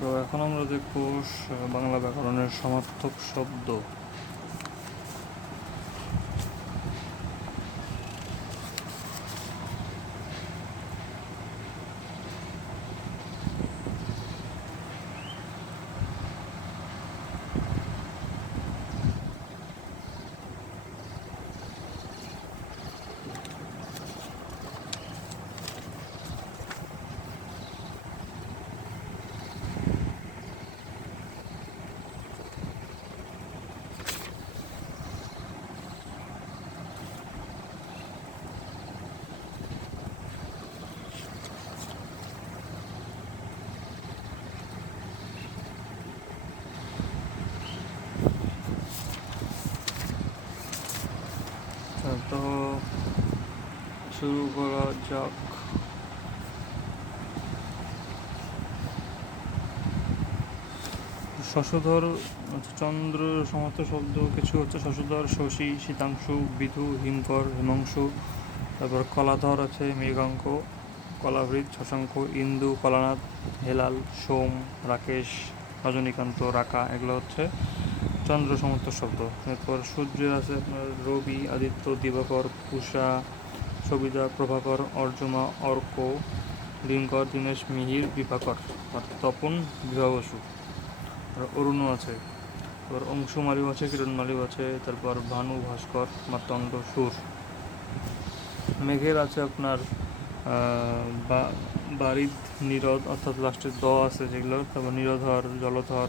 তো এখন আমরা দেখব বাংলা ব্যাকরণের সমার্থক শব্দ তো শুরু করা যাক। শশধর চন্দ্র সমস্ত শব্দ, কিছু হচ্ছে শশধর, শশী, শীতাংশু, বিধু, হিমকর, হিমাংশু, তারপর কলাধর আছে মেঘাঙ্ক কলাভৃত শশাঙ্ক, ইন্দু, কলানাথ, হেলাল, সোম, রাকেশ, রজনীকান্ত, রাকা, এগুলো হচ্ছে চন্দ্র সমস্ত শব্দ। এরপর সূর্য আছে আপনার, রবি, আদিত্য, দিবাকর পূষা সবিতা প্রভাকর, অর্জমা অর্ক দিনকর দীনেশ মিহির বিভাকর আর তপন বিভাবসু। আর অরুণও আছে। তারপর অংশুমালিও আছে, কিরণমালিও আছে, তারপর ভানু ভাস্কর মাতণ্ড সুর। মেঘের আছে আপনার বারিদ নিরদ, অর্থাৎ লাস্টে দ আছে যেগুলো, তারপর নিরধর, জলধর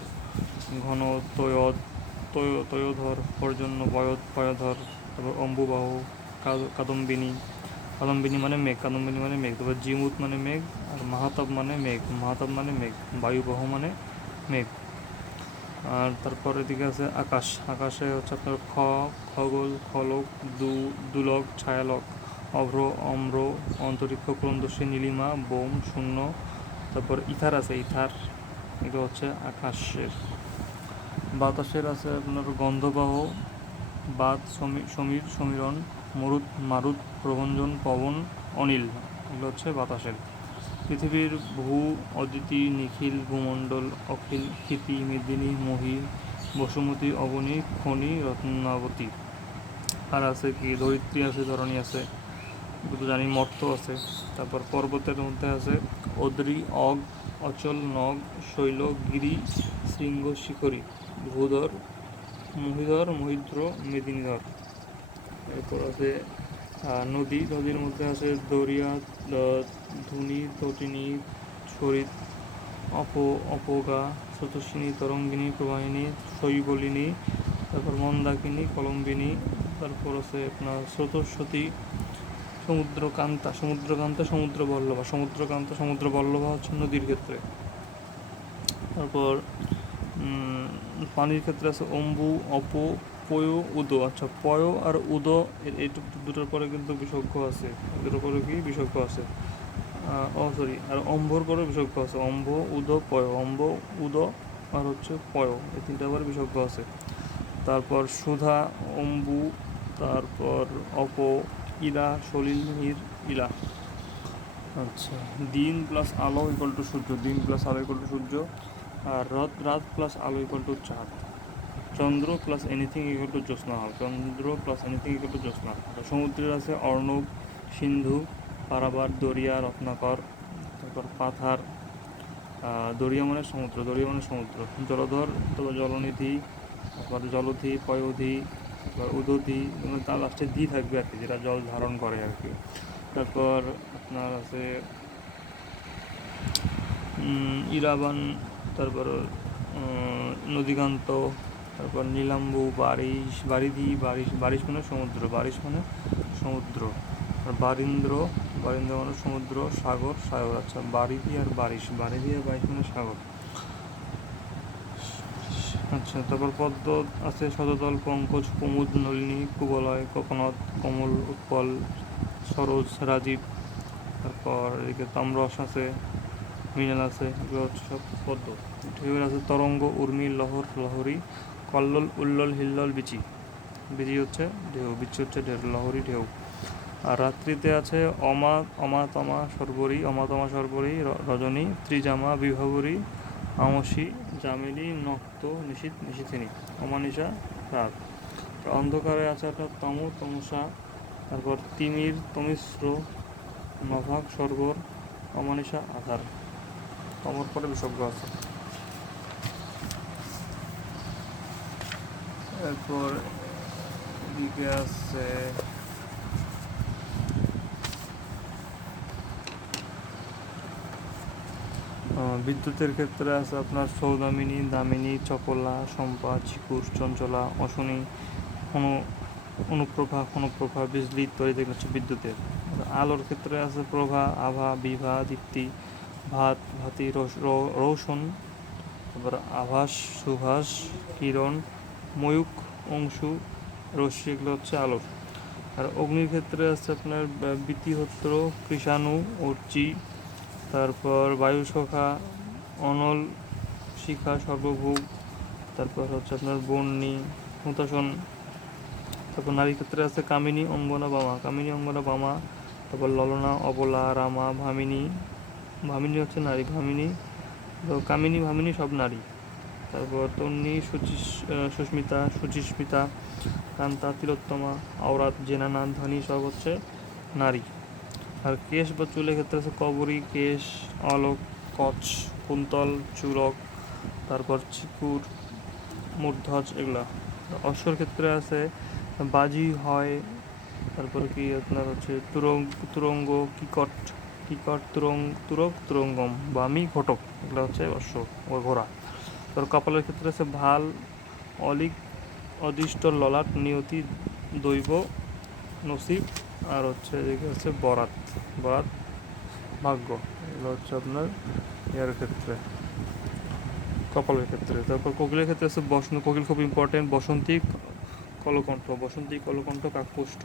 ঘন তয়দ তয়- তয়োধর, পর্জন্য বয়দ পয়ধর, তারপর অম্বুবাহ, কাদ- কাদম্বিনী। কাদম্বিনী মানে মেঘ কাদম্বিনী মানে মেঘ তারপর জিমুত মানে মেঘ আর মাহাতাব মানে মেঘ মাহাতাব মানে মেঘ বায়ুবহ মানে মেঘ আর তারপর এদিকে আছে আকাশ, আকাশে হচ্ছে আপনার খ, খগোল, খলক, দু, দুলক, ছায়ালক, অভ্র, অম্র, অন্তরিক্ষ, ক্রন্দশী, নীলিমা, বোম, শূন্য, তারপর ইথার আছে, ইথার, এটা হচ্ছে আকাশের। বাতাসের আছে আপনার গন্ধবাহ, বাত, সমী- সমীর সমীরণ মরুদ মারুদ প্রভঞ্জন পবন, অনিল এগুলো হচ্ছে বাতাসের। পৃথিবীর ভূ অদিতি, নিখিল, ভূমণ্ডল, অখিল ক্ষিতি মেদিনী, মহি, বসুমতী, অবনী, খনি, রত্নাবতী। আর আছে কি? ধরিত্রী আছে, ধরণী আছে এগুলো জানি মর্ত আছে। তারপর পর্বতের মধ্যে আছে অদ্রি, অগ, অচল, নগ, শৈল, গিরি, শৃঙ্গ, শিখরী, ভূধর, মহিধর, মহিদ্র, মেদিনীধর। এরপর আছে নদী, নদীর মধ্যে আছে দরিয়া ধুনি, তটিনী সরিত অপ, অপগা শতসিনী তরঙ্গিনী, প্রবাহিনী, শৈবলিনী, তারপর মন্দাকিনী, কলম্বিনী, তারপর আছে আপনার স্রোতস্বতী, সমুদ্রকান্তা সমুদ্রকান্তা সমুদ্র বল্লভা সমুদ্রকান্তা সমুদ্র বল্লভা হচ্ছে নদীর ক্ষেত্রে। তারপর পানির ক্ষেত্রে আছে অম্বু, অপ পয়, উদো। আচ্ছা পয় আর উদ এই দুটোর পরে কিন্তু বিসর্গ আছে। দুটোর পরে কি? বিসর্গ আছে। ও সরি আর অম্বর পরে বিসর্গ আছে। অম্ব, উদ, পয়। অম্ব, উদ আর হচ্ছে পয়। এই তিনটা আবার বিসর্গ আছে। তারপর সুধা, অম্বু, তারপর অপ, ইলা, সলিল নির ইলা। আচ্ছা দিন প্লাস আলো ইকুয়াল টু সূর্য। দিন প্লাস আলো ইকুয়াল টু সূর্য। আর রাত রাত প্লাস আলো ইকুয়াল টু চাঁদ। চন্দ্র প্লাস এনিথিং ইকুয়াল টু জ্যোৎস্না হয়। চন্দ্র প্লাস এনিথিং ইকুয়াল টু জ্যোৎস্না। সমুদ্রের আছে অর্ণব, সিন্ধু, পারাবার, দরিয়া, রত্নাকর, তারপর পাথার দরিয়া মানে সমুদ্র, দরিয়া মানে সমুদ্র। জলধর তারপর জলনিধি, তারপর জলধি, পয়োধি, তারপর উদধি এবং তার লাস্টে ধি থাকবে আর কি, যেটা জল ধারণ করে আর কি। তারপর আপনার আছে ইরাবান, তারপর নদীকান্ত তারপর নীলাম্বু, বারিশ, বারিধি, বারিশ বারিশ মানে সমুদ্র, বারিশ মানে সমুদ্র। আর বারিন্দ্র বারিন্দ্র মানে সমুদ্র, সাগর সাগর। আচ্ছা বারিধি আর বারিশ, বারিধি আর বারিশ মানে সাগর। আচ্ছা তারপর পদ্ম আছে শতদল পঙ্কজ, কুমুদ, নলিনী, কুবলয় কোকনদ কমল, উৎপল, সরোজ, রাজীব। তারপর এদিকে তাম্রস আছে মিনাল আছে, এগুলো হচ্ছে সব পদ্ম। আছে তরঙ্গ, উর্মি, লহর, লহরী। কল্লোল, উল্লোল, হিল্লোল, বিচি। বিচি হচ্ছে ঢেউ, বিচি হচ্ছে ঢেউ, লহরী ঢেউ। আর রাত্রিতে আছে অমা অমা তমা সর্বরী অমা তমা সর্বরী রজনী, ত্রিজামা, বিভাবরী, আমসি, জামিনী, নক্ত, নিশীত, নিশীথিনী অমানিসা রাত অন্ধকারে আছে একটা তমু তমসা তারপর তিমির, তমিশ্র, নভাগ স্বর্গর অমানিসা আধার। তমর পরে বিসর্গ আছে। এরপর এদিকে আছে বিদ্যুতের ক্ষেত্রে আছে আপনার সৌদামিনী, দামিনী, চপলা সম্পা চিকুর, চঞ্চলা অশনি অনু, অনুপ্রভা অনুপ্রভা, বিজলি তৈরি দেখলে হচ্ছে বিদ্যুতের। আলোর ক্ষেত্রে আছে প্রভা, আভা, বিভা, দীপ্তি, ভাত, ভাতি, রোশ- রৌশন, তারপর আভাস, সুভাষ, কিরণ ময়ূক অংশু, রশ্মি এগুলো হচ্ছে আলোর। আর অগ্নির ক্ষেত্রে আছে আপনার বা- বিতিহোত্র, কৃষাণু, অর্চি, তারপর বায়ুসখা অনল শিখা সর্বভোগ তারপর হচ্ছে আপনার বন্যি হুতাসন, তারপর নারীর ক্ষেত্রে আছে কামিনী, অঙ্গনা, বামা। কামিনী, অঙ্গনা, বামা, তারপর ললনা, অবলা, রামা, ভামিনী। ভামিনী হচ্ছে নারী, ভামিনী। কামিনী, ভামিনী সব নারী। তারপর তন্নি, সুচিস সুস্মিতা, সুচিস্মিতা, কান্তা, তিলোত্তমা, আওরাত, জেনানা, ধনী, সব হচ্ছে নারী। আর কেশ বা চুলের ক্ষেত্রে আছে কবরী, কেশ অলক কচ, কুন্তল, চুরক, তারপর চিকুর, মূর্ধজ, এগুলা। অশ্বর ক্ষেত্রে আছে বাজি, হয়, তারপর কি আপনার হচ্ছে তুরঙ্গ তুরঙ্গ, কিকট কিকট, তুরং, তুরক, তুরঙ্গম, বামি, ঘটক, এগুলো হচ্ছে অশ্ব ও ঘোড়া। তারপর কপালের ক্ষেত্রে আছে ভালো, অলিক, অদিষ্ট, ললাট, নিয়তি, দৈব, নসিব, আর হচ্ছে এদিকে হচ্ছে বরাত। বরাত ভাগ্য, এগুলো হচ্ছে আপনার ইয়ার ক্ষেত্রে, কপালের ক্ষেত্রে। তারপর কোকিলের ক্ষেত্রে আছে বসন্ত কোকিল খুব ইম্পর্টেন্ট বসন্তী কলকণ্ঠ বসন্তী কলকণ্ঠ কাকপুষ্ট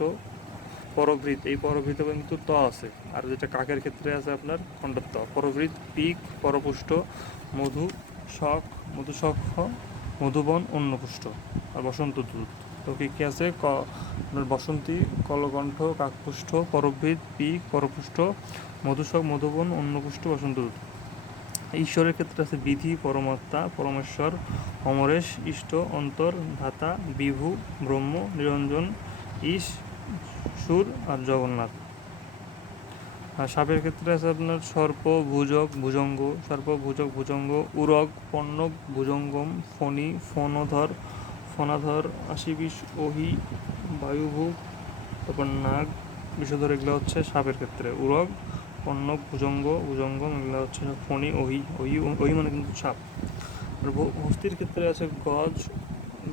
পরভৃত এই পরভৃত কিন্তু ত আছে, আর যেটা কাকের ক্ষেত্রে আছে আপনার খণ্ডত্ব পরভৃত পিক, পরপুষ্ট, মধু শখ মধুশখ মধুবন, অন্নপুষ্ট আর বসন্ত দূত তো কি কি আছে? ক বসন্তী, কলকণ্ঠ কাকপুষ্ঠ পরভৃত পিক পরপুষ্ট মধুশক মধুবন, অন্নপুষ্ট, বসন্ত দুধ ঈশ্বরের ক্ষেত্রে আছে বিধি, পরমাত্মা, পরমেশ্বর, অমরেশ, ইষ্ট, অন্তর, ধাতা, বিভু, ব্রহ্ম, নিরঞ্জন ঈশ সুর আর জগন্নাথ। আর সাপের ক্ষেত্রে আছে আপনার সর্প, ভুজক, ভুজঙ্গ, সর্প, ভুজক, ভুজঙ্গ উরগ পণ্যক ভুজঙ্গম, ফণি, ফণধর, ফণাধর, আশিবিষ, ওহি বায়ুভুক তারপর নাগ, বিষধর এগুলো হচ্ছে সাপের ক্ষেত্রে। উরগ পণ্যক ভুজঙ্গ, ভুজঙ্গম এগুলো হচ্ছে ফণি, ওহি ওহি ওহি মানে কিন্তু সাপ। আর হস্তির ক্ষেত্রে আছে গজ,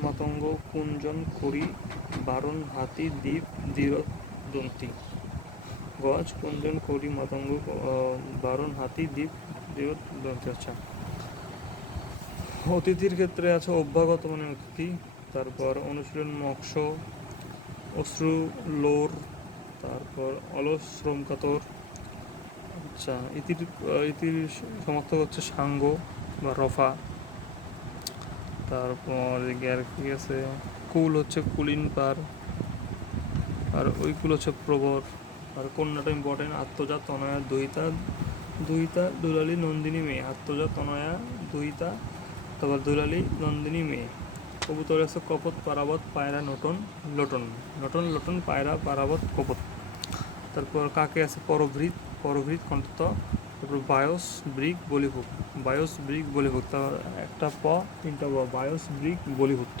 মাতঙ্গ, কুঞ্জন করি বারণ, হাতি, দ্বীপ দীরত দন্তি। গজ, কুঞ্জন করি মাতঙ্গ বারণ, হাতি, দ্বীপ আচ্ছা অতিথির ক্ষেত্রে আছে অভ্যাগত মানে অতিথি, তারপর অনুশীলন মৎস্য, অশ্রু, লোর, তারপর অলস শ্রম কাতর আচ্ছা ইতির ইতির সমর্থক হচ্ছে সাঙ্গ বা রফা। তারপর আর কি আছে? কুল হচ্ছে কুলিন পার, আর ওই কুল হচ্ছে প্রবর। আর কন্যাটা ইম্পর্টেন্ট আত্মজাত তনয়া দুইতা দুইতা দুলালি নন্দিনী মেয়ে। আত্মজাত তনয়া দুইতা, তারপর দুলালি নন্দিনী মেয়ে। কবুতর আছে কপত, পারাবত, পায়রা, নটন, লটন। নটন, লটন, পায়রা, পারাবত, কপত। তারপর কাকে আছে? পরভৃত পরভৃত কণ্ঠত। তারপর বায়োস, ব্রিক বলিহুক বায়োস, ব্রিক বলিহুক তার একটা প, তিনটা বায়স, ব্রিক বলিহুক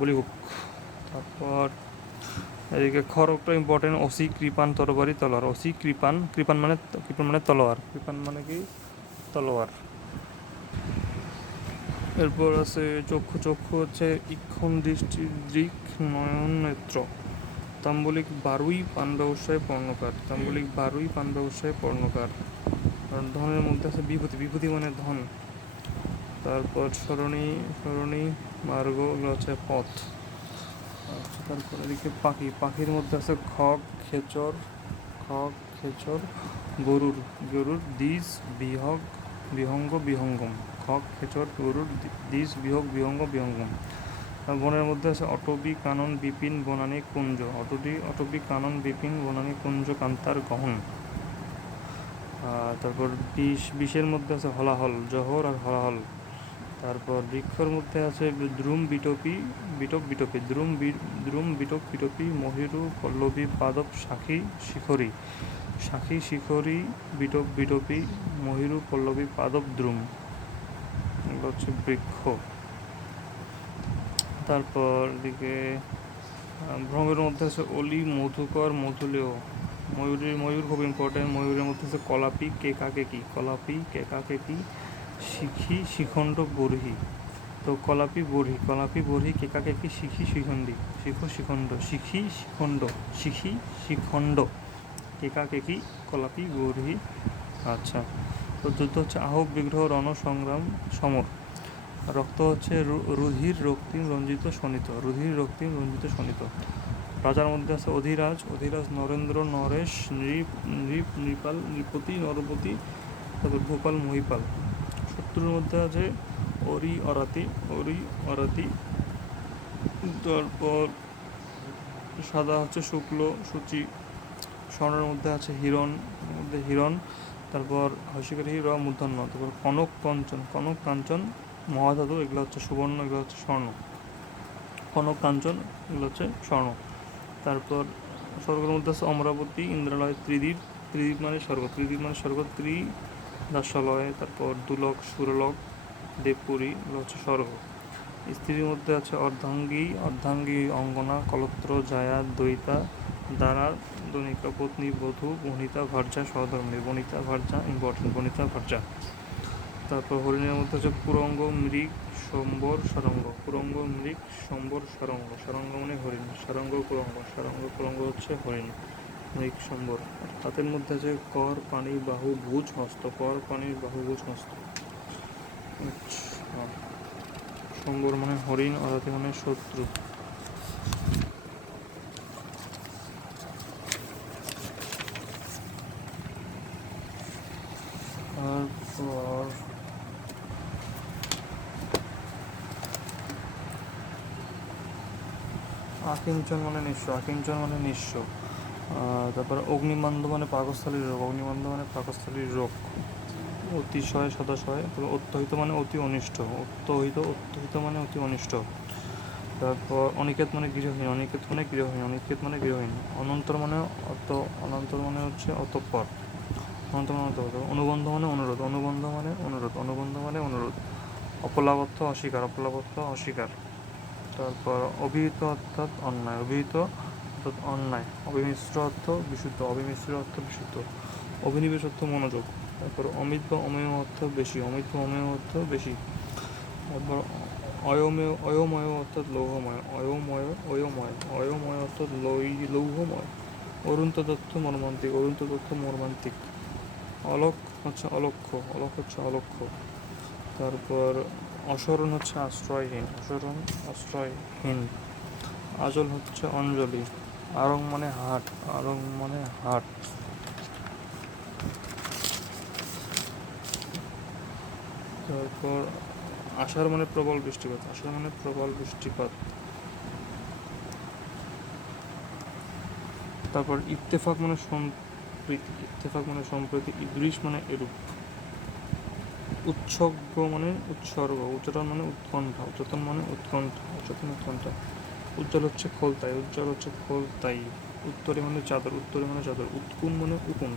বলিহুক তারপর এদিকে খড়গটা ইম্পর্টেন্ট অসি কৃপান তরবারি তলোয়ার। অসি কৃপান কৃপান মানে কৃপান মানে তলোয়ার। কৃপান মানে কি? তলোয়ার। এরপর আছে চক্ষু চক্ষু হচ্ছে ইক্ষণ দৃষ্টি, দৃক নয়ন নেত্র। তাম্বলিক বারুই পান ব্যবসায় পর্ণকার। তাম্বলিক বারুই পান ব্যবসায় পর্ণকার ধনের মধ্যে আছে বিভূতি। বিভূতি মানে ধন। তারপর সরণী সরণী, মার্গ হচ্ছে পথ। তারপর এদিকে পাখি, পাখির মধ্যে আছে খগ খেচর খগ খেচর, গরুর গরুর দ্বিজ বিহগ, বিহঙ্গ, বিহঙ্গম। খগ খেচর, গরুর দি- দ্বিজ বিহগ, বিহঙ্গ, বিহঙ্গম। বনের মধ্যে আছে অটবি, কানন, বিপিন, বনানী, কুঞ্জ। অটবি অটবি, কানন, বিপিন, বনানী, কুঞ্জ, কান্তার, গহন। তারপর বিষ, বিষের মধ্যে আছে হলাহল, জহর আর হলাহল। তারপর বৃক্ষর মধ্যে আছে দ্রুম বিটপি, বিটপ বিটপি, দ্রুম দ্রুম বিটপ বিটপি, মহিরু, পল্লবী, পাদপ শাখী শিখরী। শাখী শিখরী, বিটপ বিটপি, মহিরু, পল্লবী, পাদপ, দ্রুম। এগুলো হচ্ছে বৃক্ষ। তারপর দিকে ভ্রমের মধ্যে আছে অলি, মধুকর, মধুলেও। ময়ূরের ময়ূর খুব ইম্পর্টেন্ট ময়ূরের মধ্যে আছে কলাপি কেকা কেকি কলাপি কেকা কেকি শিখি শিখণ্ড বরহি তো কলাপি বরহি কলাপি বরহি কেকা কেকি শিখি শিখণ্ডী শিখ শিখণ্ড, শিখি শিখণ্ড শিখি শিখণ্ড। কেকা কেকি, কলাপি বরহি আচ্ছা। তো যুদ্ধ হচ্ছে আহব বিগ্রহ রণ সংগ্রাম সমর। রক্ত হচ্ছে রুধির রক্তিম রঞ্জিত শোণিত, রুধির রক্তিম রঞ্জিত শোণিত। রাজার মধ্যে আছে অধিরাজ অধিরাজ নরেন্দ্র, নরেশ, নৃপ নৃপ, নৃপাল, নৃপতি, নরপতি, তারপর ভূপাল, মহিপাল। শত্রুর মধ্যে আছে। অরি অরাতি অরি অরাতি। তারপর সাদা হচ্ছে শুক্ল, সূচি। স্বর্ণের মধ্যে আছে হিরণ মধ্যে হিরণ। তারপর হসিকার হির, মূর্ধন্য। তারপর কনক কাঞ্চন কনক কাঞ্চন, মহাধাতু, এগুলো হচ্ছে সুবর্ণ, এগুলো হচ্ছে স্বর্ণ। কনক কাঞ্চন, এগুলো হচ্ছে স্বর্ণ। তারপর স্বর্গের মধ্যে আছে অমরাবতী, ইন্দ্রালয়, ত্রিদীপ। ত্রিদীপ মানে স্বর্গ, ত্রিদীপ মানে স্বর্গ, ত্রি দাসালয় তারপর দুলক, সুরলক, দেবপুরী এগুলো হচ্ছে স্বর্গ। স্ত্রীর মধ্যে আছে অর্ধাঙ্গী অর্ধাঙ্গী অঙ্গনা, কলত্র, জায়া দ্বৈতা দ্বারা, দনিকা পত্নী, বধূ, বনিতা, ভার্যা সহধর্মী বনিতা, ভার্যা ইম্পর্টেন্ট বনিতা, ভার্যা। তারপর হরিণের মধ্যে হচ্ছে পুরঙ্গ, মৃগ, সম্বর, সরঙ্গ। পুরঙ্গ, মৃগ, সম্বর, সরঙ্গ। সরঙ্গ মানে হরিণ। সরঙ্গ, পুরঙ্গ। সরঙ্গ, পুরঙ্গ হচ্ছে হরিণ। মৃগ সম্বর। তাদের মধ্যে আছে কর, পানি, বাহু, ভুজ, হস্ত। কর, পানি, বাহু, ভুজ, হস্ত। আচ্ছা। সম্বর মানে হরিণ অরাতি মানে শত্রু। আকিঞ্চন মানে নিঃস্ব আকিঞ্চন মানে নিঃস্ব। তারপর অগ্নিমান্দ মানে পাকস্থলীর রোগ অগ্নিমান্দ মানে পাকস্থলীর রোগ অতিশয় সদাশয় তারপর অত্যহিত মানে অতি অনিষ্ট। অত্যহিত অত্যহিত মানে অতি অনিষ্ট। তারপর অনিকেত মানে গৃহহীন, অনিকেত মানে গৃহহীন, অনিকেত মানে গৃহহীন। অনন্তর মানে অত, অনন্তর মানে হচ্ছে অতঃপর। অনন্তর মানে অতঃপর অনুবন্ধ মানে অনুরোধ, অনুবন্ধ মানে অনুরোধ, অনুবন্ধ মানে অনুরোধ। অপলাবত্য অস্বীকার অপলাবত্য অস্বীকার। তারপর অভিহিত অর্থাৎ অন্যায়, অভিহিত অর্থাৎ অন্যায়, অবিমিশ্র অর্থ বিশুদ্ধ, অবিমিশ্র অর্থ বিশুদ্ধ অভিনিবেশ অর্থ মনোযোগ, তারপর অমিত বা অমেয় অর্থ বেশি, অমিত বা অমেয় অর্থ বেশি, তারপর অয়মেয়, অয়ময় অর্থাৎ লৌহময়, অয়ময় অয়ময় অয়ময় অর্থাৎ লৌ লৌহময় অরুন্ত তথ্য মর্মান্তিক অরুন্ত তথ্য মর্মান্তিক, অলক হচ্ছে অলক্ষ্য অলক হচ্ছে অলক্ষ্য তারপর অসরণ হচ্ছে আশ্রয়হীন, অসরণ, আশ্রয়হীন, আজল হচ্ছে অঞ্জলি আরং মানে হাট আরং মানে হাট। তারপর আষাঢ় মানে প্রবল বৃষ্টিপাত আষাঢ় মানে প্রবল বৃষ্টিপাত। তারপর ইত্তেফাক মানে সম্প্রীতি ইত্তেফাক মানে সম্প্রীতি ইদৃশ মানে এরূপ। উৎসর্গ মানে উৎসর্গ উচ্চারণ মানে উৎকণ্ঠা, উচ্চতন মানে উৎকণ্ঠা, উচ্চতন উৎকণ্ঠা। উজ্জ্বল হচ্ছে খোলতাই উজ্জ্বল হচ্ছে খোলতাই উত্তরে মানে চাদর, উত্তরে মানে চাদর উৎকুন মানে উকুন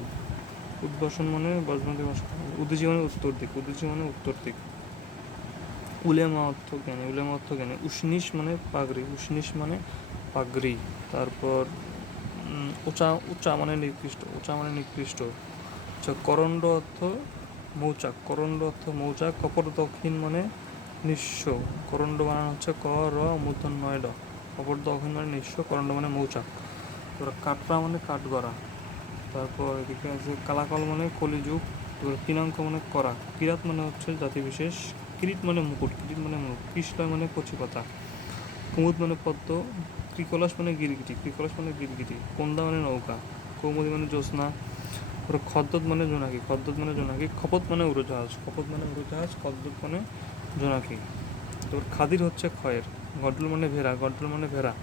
উদ্বাসন মানে বাজমতি ভাষা উদ্দেশ্যি মানে উত্তর দিক উদ্দেশ্যি মানে উত্তর দিক। উলেমা অর্থ জ্ঞানী, উলেমা অর্থ জ্ঞানী। উষ্ণিস মানে পাগড়ি উষ্ণিস মানে পাগড়ি। তারপর উঁচা উঁচা মানে নিকৃষ্ট, উঁচা মানে নিকৃষ্ট। আচ্ছা করণ্ড অর্থ মৌচাক, করণ্ড অর্থ মৌচাক, কপর দক্ষিণ মানে নিঃস্ব। করণ্ড বানানো হচ্ছে ক, র মূর্ধন নয় ড কপর দক্ষিণ মানে নিঃস্ব করণ্ড মানে মৌচাক। তারপর কাটরা মানে কাঠগড়া। তারপর এদিকে আছে কালাকল মানে কলিযুগ তারপর কিনাঙ্ক মানে করা। কিরাত মানে হচ্ছে জাতিবিশেষ, কিরিট মানে মুকুট, কিরিট মানে মুকুট কৃষ্ণয় মানে কচি পাতা কুমুদ মানে পদ্ম ত্রিকলাস মানে গিরগিটি ত্রিকলাস মানে গিরগিটি। কন্দা মানে নৌকা, কৌমুদি মানে জ্যোৎস্না। তারপরে খদ্দত মানে জোনাকি খদ্দত মানে জোনাকি, খপত মানে উড়োজাহাজ, খপত মানে উড়োজাহাজ খদ্দত মানে জোনাকি। তারপর খাদির হচ্ছে খয়ের। গড্ডল মানে ভেড়া গড্ডল মানে ভেড়া।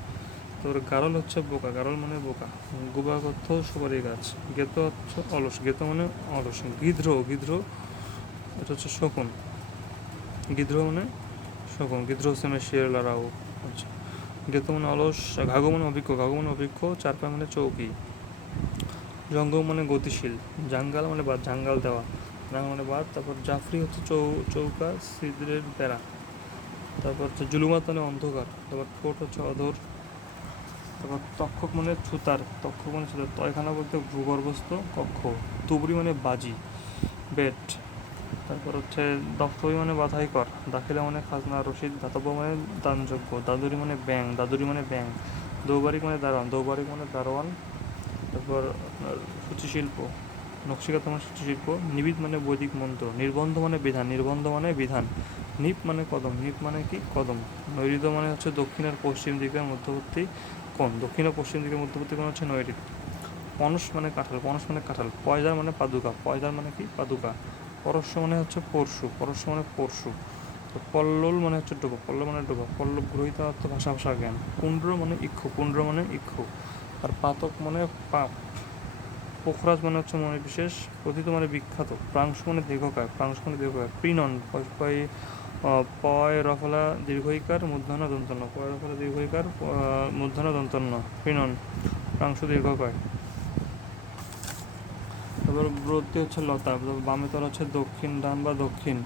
তারপরে গারল হচ্ছে বোকা, গারল মানে বোকা। গুবাক অর্থ সুপারি গাছ। গেত হচ্ছে অলস, গেত মানে অলস। গিদ্র গিদ্র, এটা হচ্ছে শকুন। গিদ্র মানে শকুন, গিদ্র হচ্ছে মানে শিয়ালারাও আচ্ছা। গেত মানে অলস ঘাগো মানে অভিজ্ঞ ঘাগো মানে অভিজ্ঞ চার পায়ে মানে চৌকি। জঙ্গ মানে গতিশীল। জাঙ্গাল মানে বাদ, জাঙ্গাল দেওয়া। জাঙ্গাল মানে বাদ, তারপর জাফরি হচ্ছে চৌ, চৌকা, সিদ্রের বেড়া। তারপর হচ্ছে জুলুমাত মানে অন্ধকার, তারপর ঠোঁট হচ্ছে অধর, তারপর তক্ষক মানে ছুতার, তক্ষক মানে ছুতার, তয়খানা বলতে ভূগর্ভস্থ কক্ষ তুবরি মানে বাজি, বেট, তারপর হচ্ছে দফতরি মানে বাধাই কর দাখিলা মানে খাজনা, রশিদ, দাতব্য মানে দানযোগ্য দাদুরি মানে ব্যাং দাদুরি মানে ব্যাং দৌবারিক মানে দারোয়ান, দৌবারিক মানে দারোয়ান, তারপর আপনার সূচিশিল্প নকশিকাত মানে সূচিশিল্প, নিবিদ মানে বৈদিক মন্ত্র, নির্বন্ধ মানে বিধান, নির্বন্ধ মানে বিধান নিপ মানে কদম, নিপ মানে কি? কদম। নৈরিত মানে হচ্ছে দক্ষিণ আর পশ্চিম দিকের মধ্যবর্তী কোণ। দক্ষিণ ও পশ্চিম দিকের মধ্যবর্তী কোণ হচ্ছে নৈরিত পনস মানে কাঁঠাল, পনস মানে কাঁঠাল। পয়দার মানে পাদুকা। পয়দার মানে কি? পাদুকা। পরশ্ব মানে হচ্ছে পরশু। পরশ্ব মানে পরশু। তো পল্লল মানে হচ্ছে ডোবা। পল্লব মানে ডোবা। পল্লব গ্রহিত অর্থ ভাষা ভাষা জ্ঞান। কুণ্ড্র মানে ইক্ষু। কুণ্ড্র মানে ইক্ষু। আর পাতক মানে পাপ। পোখরাজ মানে হচ্ছে মনে বিশেষ প্রথিত মানে বিখ্যাত। প্রাংশ মানে দীর্ঘকায়। প্রাংশ মানে দীর্ঘকায়। প্রিনন পয় রফলা দীর্ঘইকার, মূর্ধন্য দন্তন্য। পয় রফলা দীর্ঘইকার মূর্ধন্য দন্তন্য। প্রিনন প্রাংশ দীর্ঘকায় তারপর ব্রতি হচ্ছে লতা বামে তল হচ্ছে দক্ষিণ, ডান বা দক্ষিণ।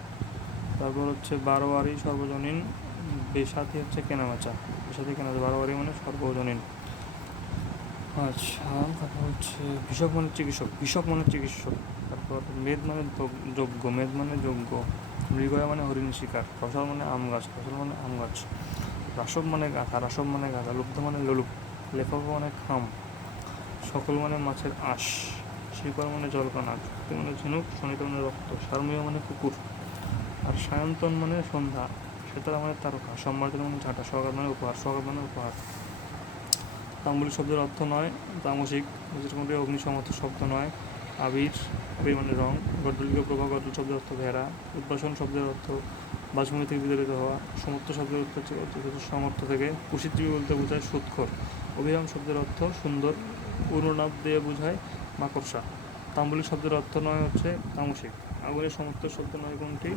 তারপর হচ্ছে বারোয়ারি সর্বজনীন, বেসাথী হচ্ছে কেনামাচা বেসাথী কেনামাচা বারোয়ারি মানে সর্বজনীন। আচ্ছা তারপর হচ্ছে কৃষক মানে চিকিৎসক, কৃষক মানে চিকিৎসক। তারপর মেদ মানে যজ্ঞ মেদ মানে যজ্ঞ মৃগয়া মানে হরিণ শিকার ফসল মানে আম গাছ ফসল মানে আম গাছ, রাসব মানে গাথা রাসব মানে গাথা লুব্ধ মানে লোলুপ লেখক মানে খাম, সকল মানে মাছের আঁশ, শিকড় মানে জলকানা শক্তি মানে ঝিনুক শনিত মানে রক্ত, সারমেয় মানে কুকুর, আর সায়ন্তন মানে সন্ধ্যা সেতারা মানে তারকা, সম্মার্জন মানে ঝাঁটা স্বাগত মানে উপহার স্বাগত মানে উপহার। তাম্বুলিক শব্দের অর্থ নয়, তামসিক যেরকমটি অগ্নিসমর্থ শব্দ নয় আবির আবির মানে রং গদ্দলিক প্রভা গদ্দল শব্দের অর্থ ভেড়া উদ্বাসন শব্দের অর্থ বাসভূমি থেকে বিতাড়িত হওয়া সমর্থ শব্দের অর্থ হচ্ছে সমর্থ থেকে কুশিতজীবী বলতে বোঝায় সুৎখর। অভিরাম শব্দের অর্থ সুন্দর উর্ণনাভ দিয়ে বোঝায় মাকড়সা। তাম্বুলিক শব্দের অর্থ নয় হচ্ছে তামসিক। আগুনের সমর্থ শব্দ নয় কোনটি?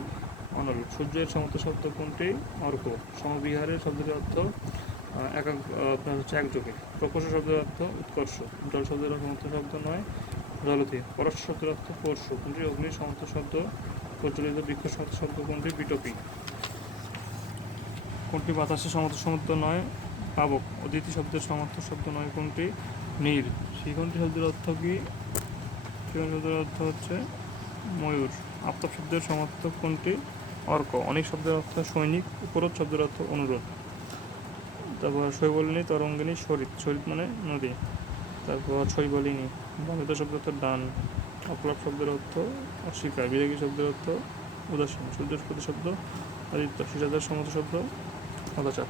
অনল সূর্যের সমর্থ শব্দ কোনটি? অর্ক সমবিহারের শব্দের অর্থ আহ, আপনার হচ্ছে একযোগে। প্রকর্ষ শব্দের অর্থ উৎকর্ষ। জল শব্দের সমর্থ শব্দ নয় জলধি পরশ শব্দের অর্থ পরশু কোনটি অগ্নির সমর্থ শব্দ, প্রচলিত বৃক্ষ সমর্থ শব্দ কোনটি বিটপি। কোনটি বাতাসের সমর্থ শব্দ নয়? পাবক অদিতি শব্দের সমর্থ শব্দ নয় কোনটি? নীর শিখণ্ডী শব্দের অর্থ কি? শব্দের অর্থ হচ্ছে ময়ূর। আফতাব শব্দের সমর্থক কোনটি? অর্ক। অনেক শব্দের অর্থ সৈনিক উপরোধ শব্দের অর্থ অনুরোধ। তারপর শৈবলিনী তরঙ্গিনী শরিত শরিত মানে নদী। তারপর শৈবলিনী বামিত শব্দ অর্থ ডান অকলাপ শব্দের অর্থ অস্বীকার বিরাগী শব্দের অর্থ উদাসীন সূর্যস্পতি শব্দ, আদিত্য, সুজাতার সমস্ত শব্দ হতাচার